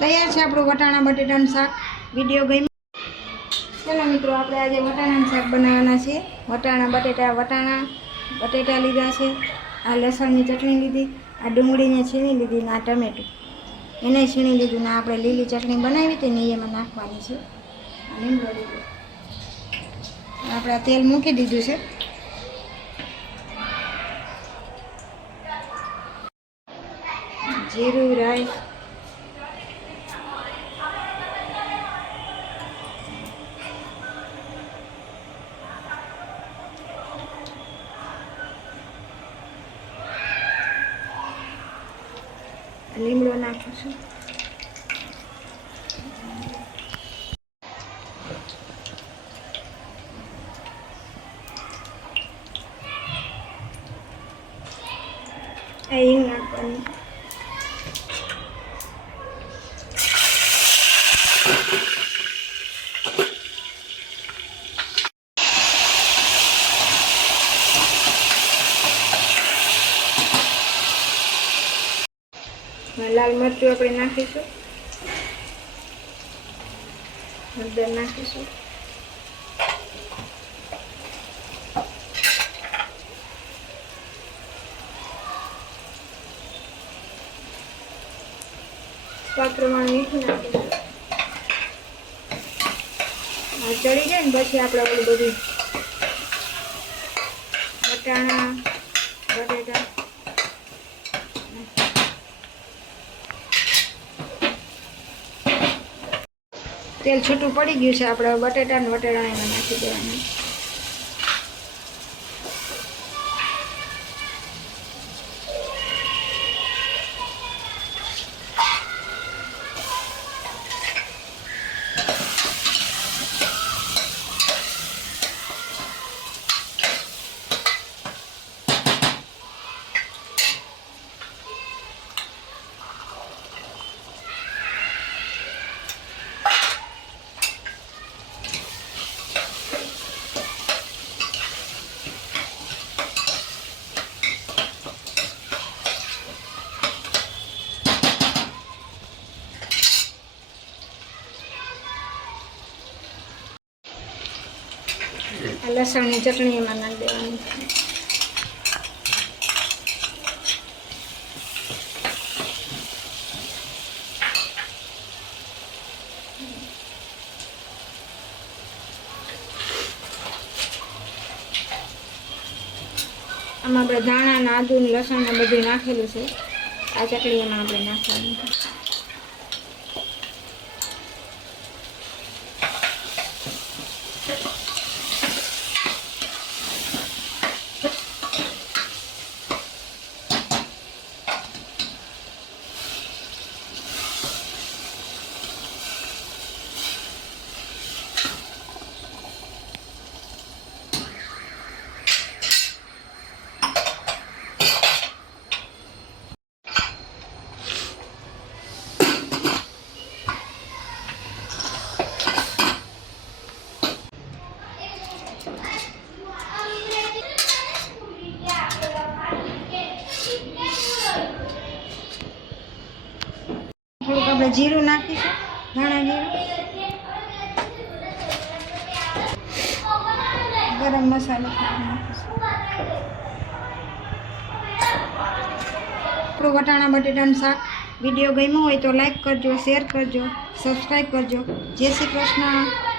તૈયાર છે આપણું વટાણા બટેટાનું શાક। વિડીયો ગમ્યો? ચાલો મિત્રો, આપણે આજે વટાણાનું શાક બનાવવાના છે। વટાણા બટેટા લીધા છે, આ લસણની ચટણી લીધી, આ ડુંગળીને છીણી લીધી ને આ ટમેટું એને છીણી લીધું ને આપણે લીલી ચટણી બનાવી હતી ને એમાં નાખવાની છે। લીમડો લીધો, આપણે આ તેલ મૂકી દીધું છે। જીરું, રાઈ, લીમડો નાખું છું, હિંગ નાખવાની, લાલ મરચું આપણે નાખીશું, હળદર નાખીશું, સ્વાદ પ્રમાણે મીઠું નાખીશું। આ ચડી જાય ને પછી આપણે ઓલું બધું વટાણા બટેટા તેલ છૂટું પડી ગયું છે, આપણે બટેટા ને વટાણા એમાં નાખી દેવાના। લસણની ચટણી એમાં નાખી દેવાની। આમાં આપણે ધાણા ને આદુ ને લસણ ને બધું નાખેલું છે। આ ચટણી એમાં આપણે નાખવાની। થોડુંક આપણે જીરું નાખીશું, ધાણા જીરું, ગરમ મસાલો નાખીશું। આપણું વટાણા બટેટાનું શાક વિડીયો ગમ્યો હોય તો લાઈક કરજો, શેર કરજો, સબસ્ક્રાઈબ કરજો। જય શ્રી કૃષ્ણ।